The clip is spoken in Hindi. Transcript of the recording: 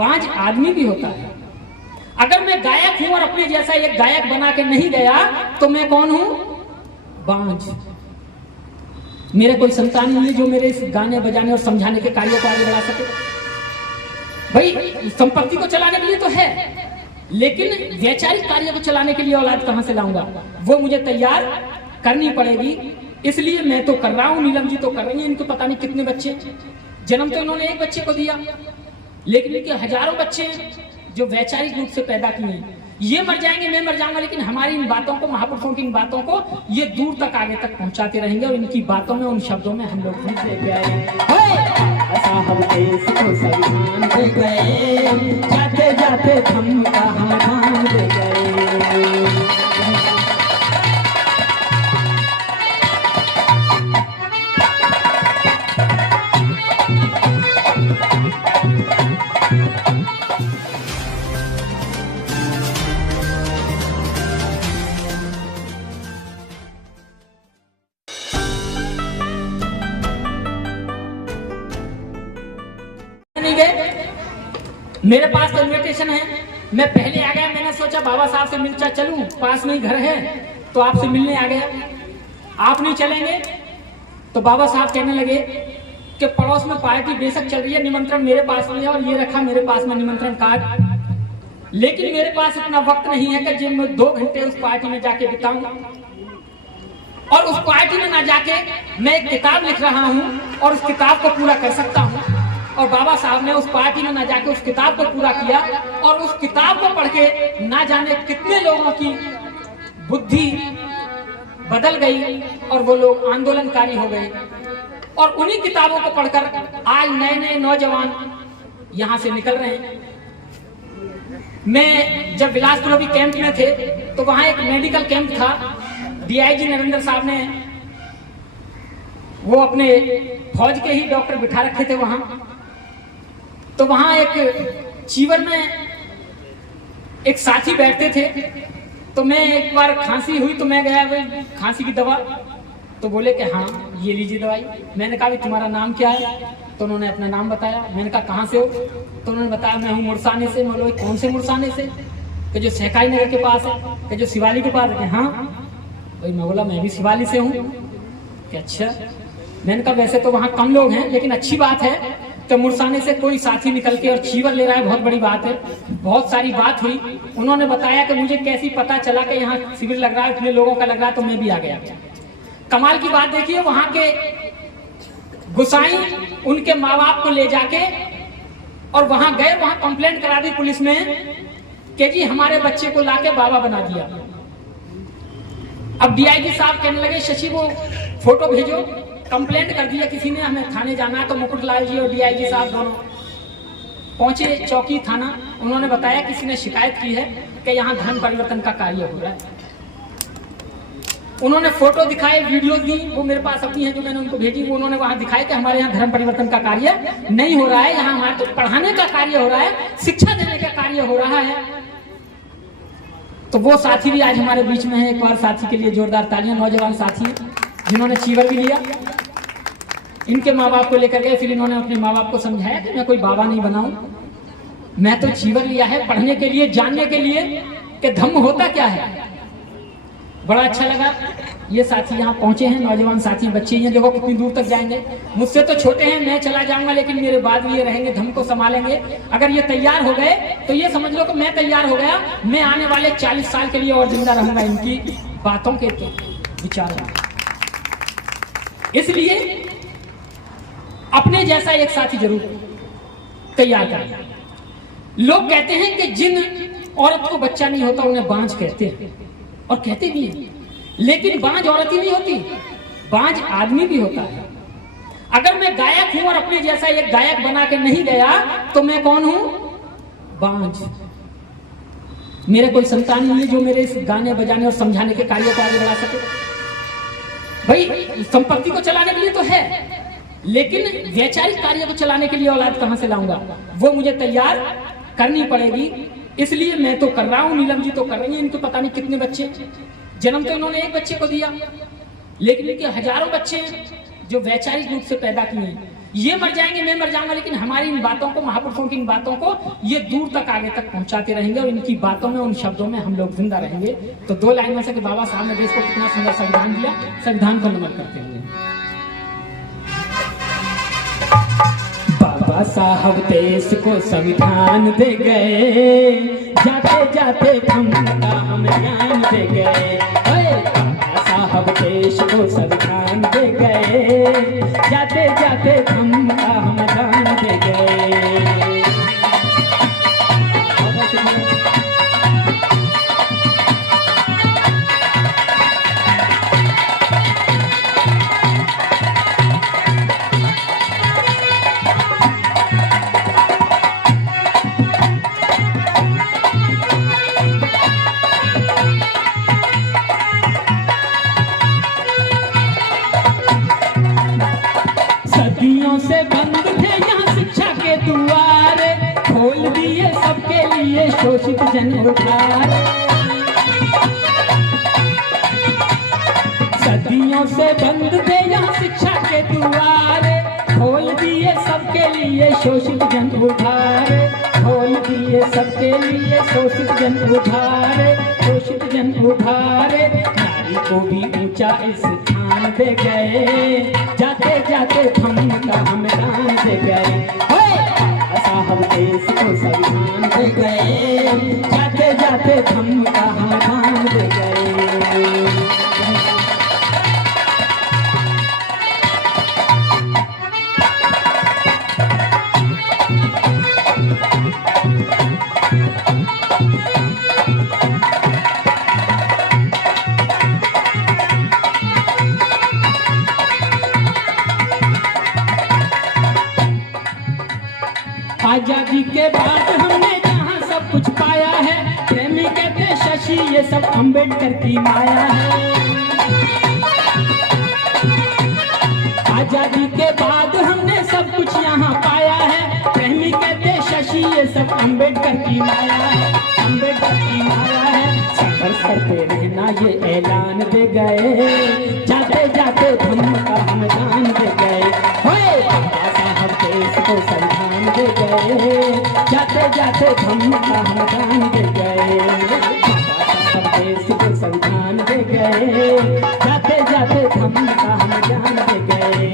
बांझ आदमी भी होता है। अगर मैं गायक हूं और अपने जैसा एक गायक बना के नहीं गया तो मैं कौन हूं? बांझ। मेरे कोई संतान नहीं है जो मेरे इस गाने बजाने और समझाने के कार्यों को आगे बढ़ा सके। भाई संपत्ति को चलाने के लिए तो है, लेकिन वैचारिक कार्य को चलाने के लिए औलाद कहां से लाऊंगा? वो मुझे तैयार करनी पड़ेगी। इसलिए मैं तो कर रहा हूं, नीलम जी तो कर रही हैं। इनको पता नहीं कितने बच्चे, जन्म तो इन्होंने एक बच्चे को दिया, लेकिन इनके हजारों बच्चे जो वैचारिक रूप से पैदा किए हैं। ये मर जाएंगे, मैं मर जाऊंगा, लेकिन हमारी इन बातों को, महापुरुषों की इन बातों को ये दूर तक आगे तक पहुंचाते रहेंगे। और इनकी बातों में, उन शब्दों में हम लोग घुस गए, जाते जाते धम्म का हम धाम ले गए। नहीं गए, मेरे पास तो इन्विटेशन है। मैं पहले आ गया, मैंने सोचा बाबा साहब से मिलचा चलूं, पास में ही घर है, तो आपसे मिलने आ गया। आप नहीं चलेंगे तो बाबा साहब कहने लगे कि पड़ोस में पार्टी बेशक चल रही है, निमंत्रण मेरे पास में है, और ये रखा मेरे पास में निमंत्रण कार्ड, लेकिन मेरे पास इतना वक्त नहीं है कि जिन मैं 2 घंटे उस पार्टी में जाके बिताऊं। और उस पार्टी में ना जाके मैं एक किताब लिख रहा हूं और उस किताब को पूरा कर सकता हूं। और बाबा साहब ने उस पार्टी में ना जाके उस किताब को पूरा किया, और उस किताब को पढ़ के ना जाने कितने लोगों की बुद्धि बदल गई और वो लोग आंदोलनकारी हो गए। और उन्हीं किताबों को पढ़कर आज नए नए नौजवान यहां से निकल रहे हैं। मैं जब बिलासपुर अभी कैंप में थे तो वहां एक मेडिकल कैंप था। डीआईजी नरेंद्र साहब ने वो अपने फौज के ही डॉक्टर बिठा रखे थे वहां। तो वहां एक चीवर में एक साथी बैठते थे, तो मैं एक बार खांसी हुई तो मैं गया भाई खांसी की दवा, तो बोले कि हाँ ये लीजिए दवाई। मैंने कहा तुम्हारा नाम क्या है? तो उन्होंने अपना नाम बताया। मैंने कहा कहाँ से हो? तो उन्होंने बताया मैं हूँ मुरसाने से। मैं बोला कौन से मुरसाने से? कि जो सहकारी नगर के पास है, कि जो शिवाली के पास है। हाँ भाई, मैं बोला मैं भी शिवाली से हूँ। कि अच्छा। मैंने कहा वैसे तो वहाँ कम लोग हैं, लेकिन अच्छी बात है तो मुरसाने से कोई साथी निकल के और चीवर ले रहा है, बहुत बड़ी बात है। बहुत सारी बात हुई। उन्होंने बताया कि मुझे कैसी पता चला कि यहाँ शिविर लग रहा है, इतने लोगों का लग रहा है, तो मैं भी आ गया। कमाल की बात देखिए, वहां के गुसाई उनके माँ बाप को ले जाके और वहां गए, वहां कंप्लेंट करा दी पुलिस में कि जी हमारे बच्चे को लाके बाबा बना दिया। अब डीआईजी साहब कहने लगे शशि वो फोटो भेजो, कंप्लेंट कर दिया किसी ने, हमें थाने जाना है। तो मुकुट लाल जी और डीआईजी साहब दोनों पहुंचे चौकी थाना। उन्होंने बताया किसी ने शिकायत की है कि यहाँ धर्म परिवर्तन का कार्य हो रहा है। उन्होंने फोटो दिखाए, वीडियो दी, वो मेरे पास अपनी है जो मैंने उनको भेजी। वो उन्होंने वहां दिखाया कि हमारे यहाँ धर्म परिवर्तन का कार्य नहीं हो रहा है, यहाँ हमारे तो पढ़ाने का कार्य हो रहा है, शिक्षा देने का कार्य हो रहा है। तो वो साथी भी आज हमारे बीच में है। एक बार साथी के लिए जोरदार तालियां। नौजवान साथी जिन्होंने चीवर भी लिया, इनके माँ बाप को लेकर गए। फिर इन्होंने अपने माँ बाप को समझाया कि मैं कोई बाबा नहीं बनाऊं, मैं तो चीवर लिया है पढ़ने के लिए, जानने के लिए कि धम्म होता क्या है। बड़ा अच्छा लगा। ये साथी यहाँ पहुंचे हैं, नौजवान साथी, बच्चे हैं, देखो कितनी दूर तक जाएंगे। मुझसे तो छोटे हैं, मैं चला जाऊंगा, लेकिन मेरे बाद भी ये रहेंगे, धम्म को संभालेंगे। अगर ये तैयार हो गए तो ये समझ लो कि मैं तैयार हो गया। मैं आने वाले 40 साल के लिए और जिंदा रहूंगा इनकी बातों के विचार में। इसलिए अपने जैसा एक साथी जरूर तैयार करें। लोग कहते हैं कि जिन औरत को बच्चा नहीं होता उन्हें बांझ कहते हैं, और कहते भी हैं, लेकिन बांझ औरत ही नहीं होती, बांझ आदमी भी होता है। अगर मैं गायक हूं और अपने जैसा एक गायक बना के नहीं गया तो मैं कौन हूं? बांझ। मेरे कोई संतान नहीं है जो मेरे इस गाने बजाने और समझाने के कार्यों को आगे बढ़ा सके। भाई संपत्ति को चलाने के लिए तो है, लेकिन वैचारिक कार्य को चलाने के लिए औलाद कहां से लाऊंगा? वो मुझे तैयार करनी पड़ेगी। इसलिए मैं तो कर रहा हूं, नीलम जी तो कर रही हैं। इनको पता नहीं कितने बच्चे, जन्म तो इन्होंने एक बच्चे को दिया, लेकिन इनके हजारों बच्चे जो वैचारिक रूप से पैदा किए हैं। ये मर जाएंगे, मैं मर जाऊंगा, लेकिन हमारी इन बातों को, महापुरुषों की इन बातों को ये दूर तक आगे तक पहुंचाते रहेंगे और इनकी बातों में, उन शब्दों में हम लोग जिंदा रहेंगे। तो 2 लाइन में से कि बाबा साहब ने देश को कितना सुंदर संविधान दिया, संविधान को नमन करते हुए। बाबा साहब देश को संविधान दे गए, जाते जाते हम का हम ज्ञान दे गए। बाबा साहब देश को संविधान दे गए, जाते जाते हम का हम दान दे गए। सदियों से बंद थे यहाँ शिक्षा के द्वार, खोल दिए सबके लिए शोषित जन उद्धार। सदियों से बंद थे यहाँ शिक्षा के द्वार, खोल दिए सबके लिए शोषित जन उद्धार। खोल दिए सबके लिए शोषित जन उद्धार, शोषित जन उद्धार। नारी को भी ऊंचा स्थान दे गए, जाते जाते हम का हम दान दे गए। बाबा साहब देश को संविधान दे गए, जाते जाते हम का हम दान दे गए। आजादी के बाद हमने जहाँ सब कुछ पाया है, प्रेमी कहते शशि ये सब अम्बेडकर की माया है। आजादी के बाद हमने सब कुछ यहाँ पाया है, प्रेमी कहते शशि ये सब अम्बेडकर की माया है, अम्बेडकर की माया है। संघर्ष करते रहना ये ऐलान दे गए, जाते जाते धर्म का हम दान दे गए। बाबा साहब देश को संविधान दे गए, जाते जाते धर्म का हम दान दे गए। बाबा साहब देश को संविधान दे गए, जाते जाते धर्म का हम दान दे गए।